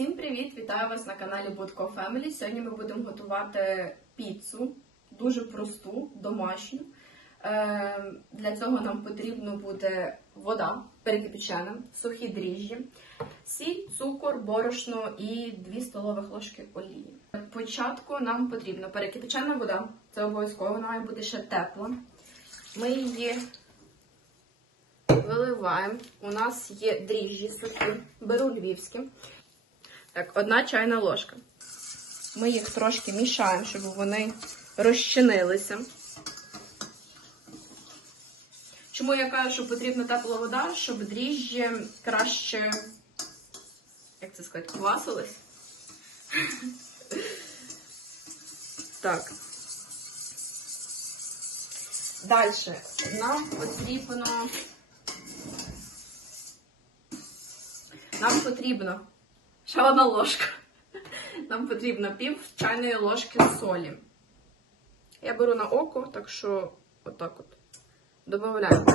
Всім привіт! Вітаю вас на каналі Будко Family. Сьогодні ми будемо готувати піцу, дуже просту, домашню. Е, Для цього нам потрібно буде вода перекипячена, сухі дріжджі, сіль, цукор, борошно і 2 столових ложки олії. Спочатку нам потрібно перекипячена вода, це обов'язково вона має бути ще тепла. Ми її виливаємо. У нас є дріжджі сухі, беру львівські. Так, одна чайна ложка. Ми їх трошки мішаємо, щоб вони розчинилися. Чому я кажу, що потрібна тепла вода, щоб дріжджі краще, як це сказати, квасились? Так. Далі нам потрібно. Нам потрібно ще одна ложка. Нам потрібно пів чайної ложки солі. Я беру на око, так що отак от додаємо.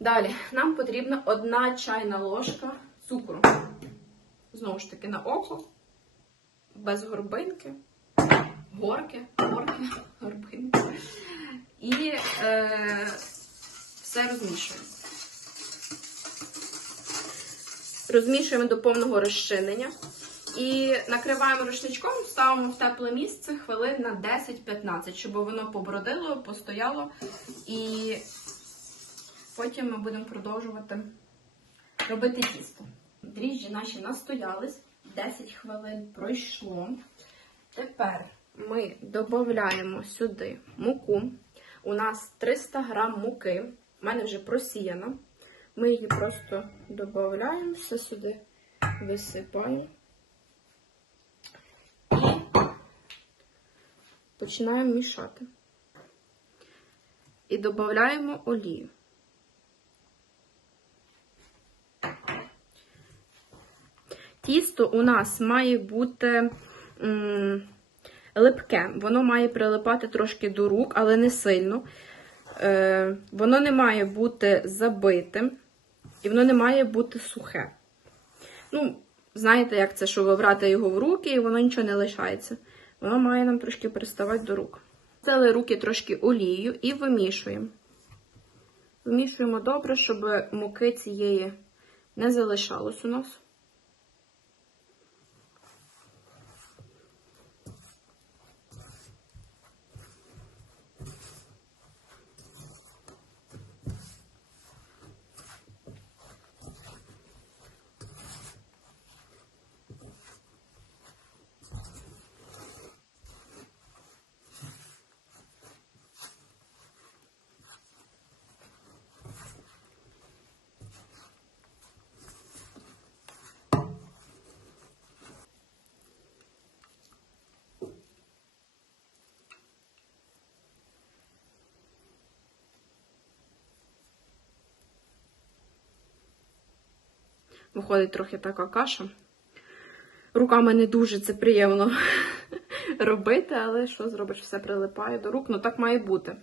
Далі, нам потрібна одна чайна ложка цукру. Знову ж таки, на око, без горбинки, горки, горки, горбинки. І е, все розмішуємо. Розмішуємо до повного розчинення. І накриваємо рушничком, ставимо в тепле місце хвилин на 10-15, щоб воно побродило, постояло. І потім ми будемо продовжувати робити тісто. Дріжджі наші настоялись, 10 хвилин пройшло. Тепер ми додаємо сюди муку. У нас 300 грам муки. У мене вже просіяна. Ми її просто додаємо, все сюди висипаємо. І починаємо мішати. І додаємо олію. Тісто у нас має бути липке, воно має прилипати трошки до рук, але не сильно. Е, воно не має бути забитим, і воно не має бути сухе. Ну, знаєте, як це, що ви брати його в руки, і воно нічого не лишається. Воно має нам трошки приставати до рук. Взяли руки трошки олією і вимішуємо. Вимішуємо добре, щоб муки цієї не залишалось у нас. Виходить трохи така каша. Руками не дуже це приємно робити, але що зробиш, все прилипає до рук. Ну так має бути.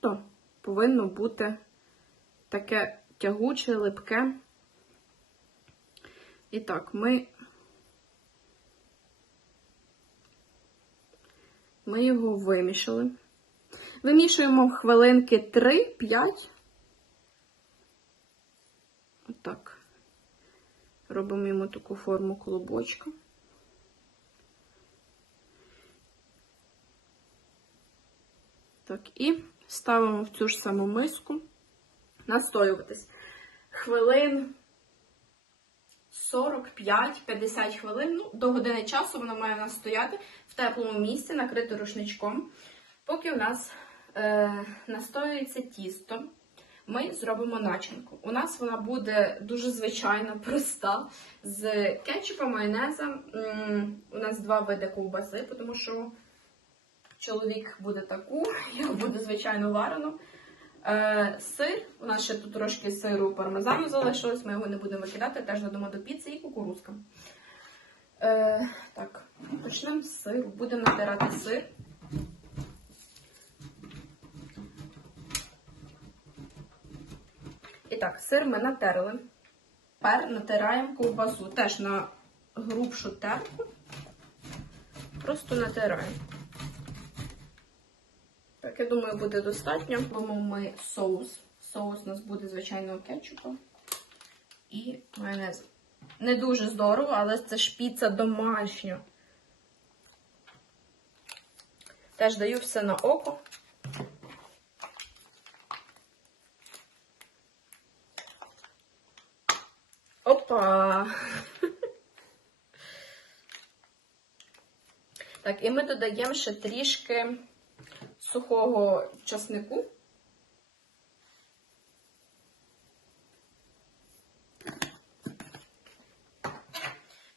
То повинно бути таке тягуче, липке. І так, ми, ми його вимішали. Вимішуємо хвилинки 3-5. Отак. Робимо йому таку форму клубочка. Так, і ставимо в цю ж саму миску настоюватись. Хвилин 45-50 хвилин, ну, до години часу вона має настояти в теплому місці, накрити рушничком. Поки у нас е, настоюється тісто ми зробимо начинку. У нас вона буде дуже звичайна, проста, з кетчупом, майонезом. У нас два види ковбаси, тому що чоловік буде таку, я буду, звичайно, варену. Е, Сир, у нас ще тут трошки сиру пармезану залишилось, ми його не будемо викидати, теж додамо до піци і кукурузка. Е, Так, почнемо з сиру. Будемо натирати сир. І так, сир ми натерли. Тепер натираємо ковбасу теж на грубшу терку. Просто натираємо. Так, я думаю, буде достатньо. Робимо ми соус. Соус у нас буде, звичайно, кетчупом і майонез. Не дуже здорово, але це ж піца домашня. Теж даю все на око. Опа! Так, і ми додаємо ще трішки сухого часнику.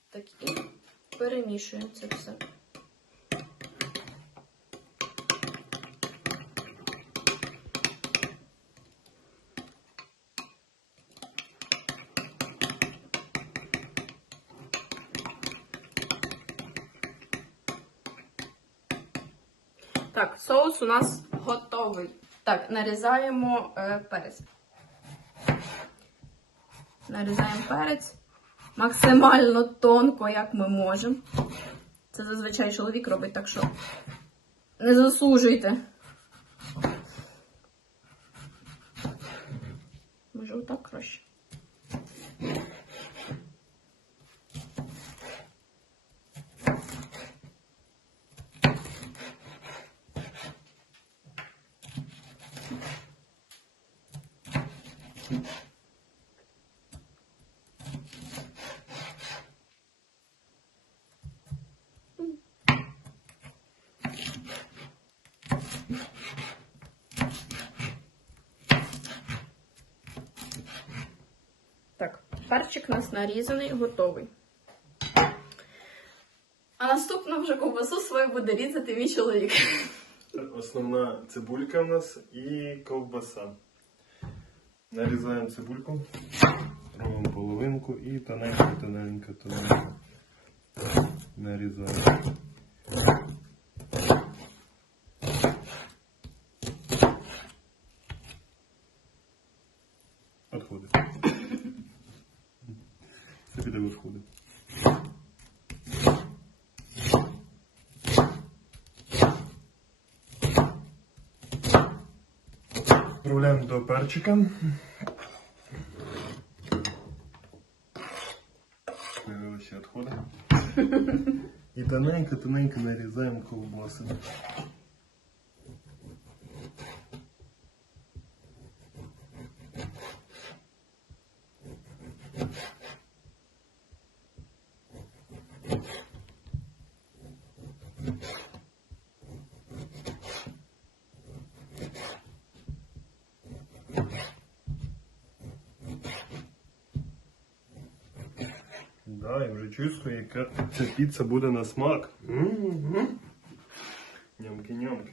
Так, і перемішуємо це все. Так, соус у нас готовий. Так, нарізаємо е, перець. Нарізаємо перець максимально тонко, як ми можемо. Це зазвичай чоловік робить, так що не засужуйте. Може, отак краще. Так, перчик у нас нарізаний, готовий. А наступну вже ковбасу свою буде різати мій чоловік. Основна цибулька в нас і ковбаса. Нарізаємо цибульку, робимо половинку і тоненько, тоненько, тоненько нарізаємо. Отходи. Це піде відходи. Відправляємо до перчика. Появилися відходи. І тоненько-тоненько нарізаємо ковбаси. Да, я вже чувствую, яка ця піца буде на смак. Нямки-нямки.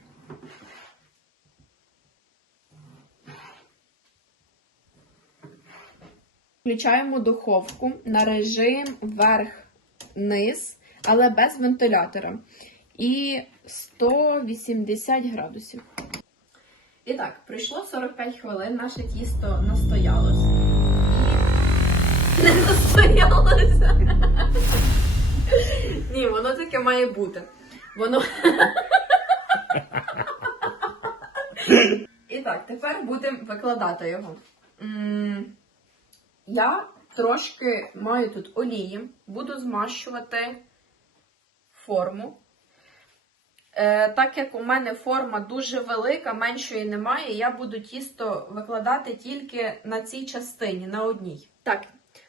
Включаємо духовку на режим вверх-низ, але без вентилятора. І 180 градусів. І так, пройшло 45 хвилин, наше тісто настоялось. І не настоялося. Ні, воно таке має бути. Воно. І так, тепер будемо викладати його. Я трошки маю тут олії, буду змащувати форму. Е, так як у мене форма дуже велика, меншої немає, я буду тісто викладати тільки на цій частині, на одній. Так,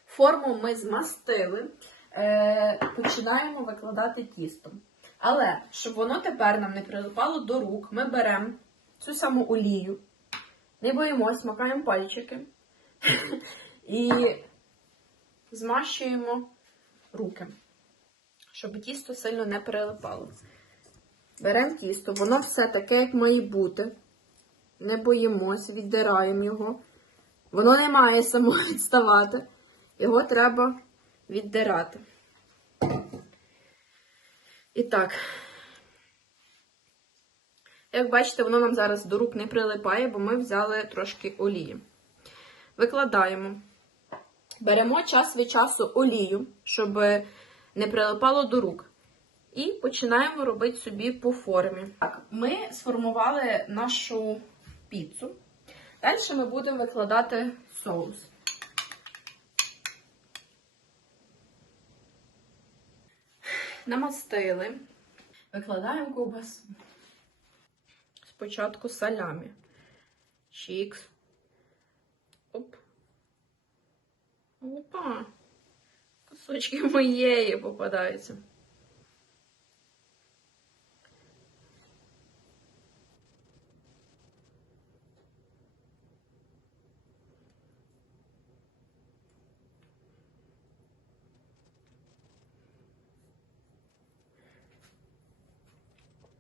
форму ми змастили, е, починаємо викладати тісто. Але щоб воно тепер нам не прилипало до рук, ми беремо цю саму олію, не боїмось, макаємо пальчики і змащуємо руки, щоб тісто сильно не прилипало. Беремо тісто, воно все таке, як має бути. Не боїмося, віддираємо його. Воно не має само відставати. Його треба віддирати. І так. Як бачите, воно нам зараз до рук не прилипає, бо ми взяли трошки олії. Викладаємо Беремо час від часу олію, щоб не прилипало до рук. І починаємо робити собі по формі. Так, ми сформували нашу піцу. Далі ми будемо викладати соус. Намастили. Викладаємо ковбасу. Спочатку салямі. Чікс. Оп. Опа. Кусочки моєї попадаються.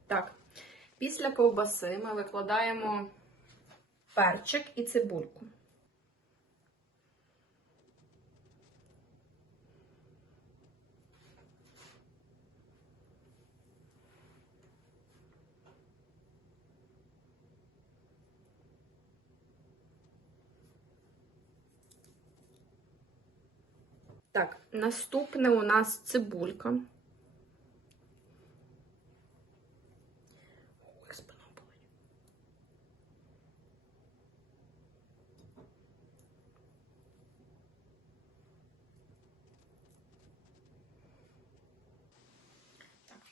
Так, після ковбаси ми викладаємо перчик і цибульку. Так, наступне у нас цибулька.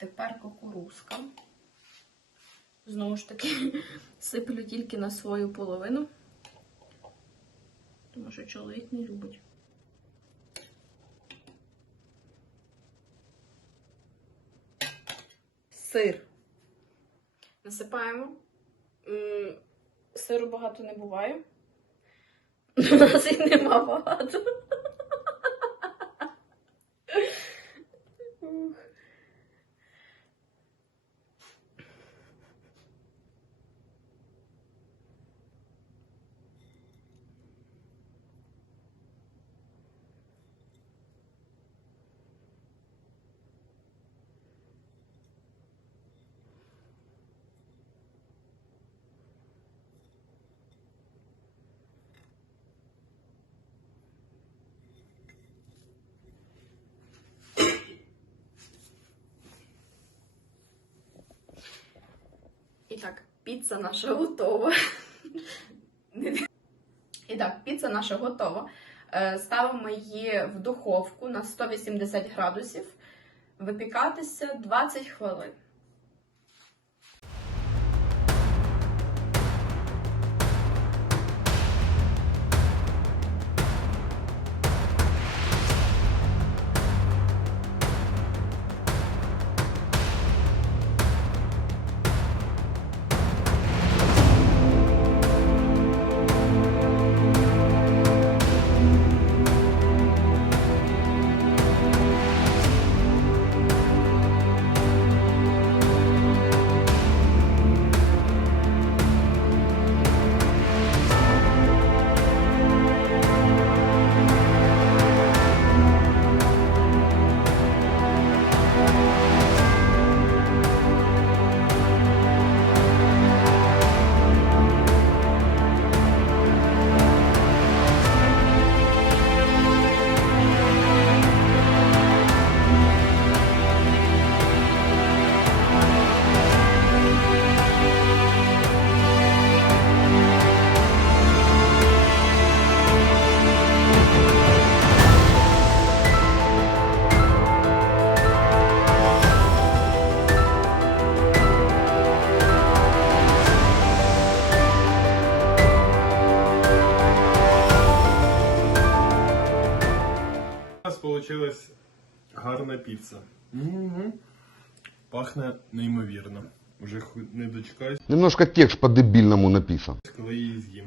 Тепер кукурузка. Знову ж таки, сиплю тільки на свою половину, тому що чоловік не любить. Сир. Насипаємо. Сиру багато не буває. У нас і нема багато. І так, піца наша готова. І так, піца наша готова. Е, Ставимо її в духовку на 180 градусів. Випікатися 20 хвилин. Піца. Угу. Пахне неймовірно. Уже не дочекаюсь, Немножко текст по-дебильному написан. коли її з'їм.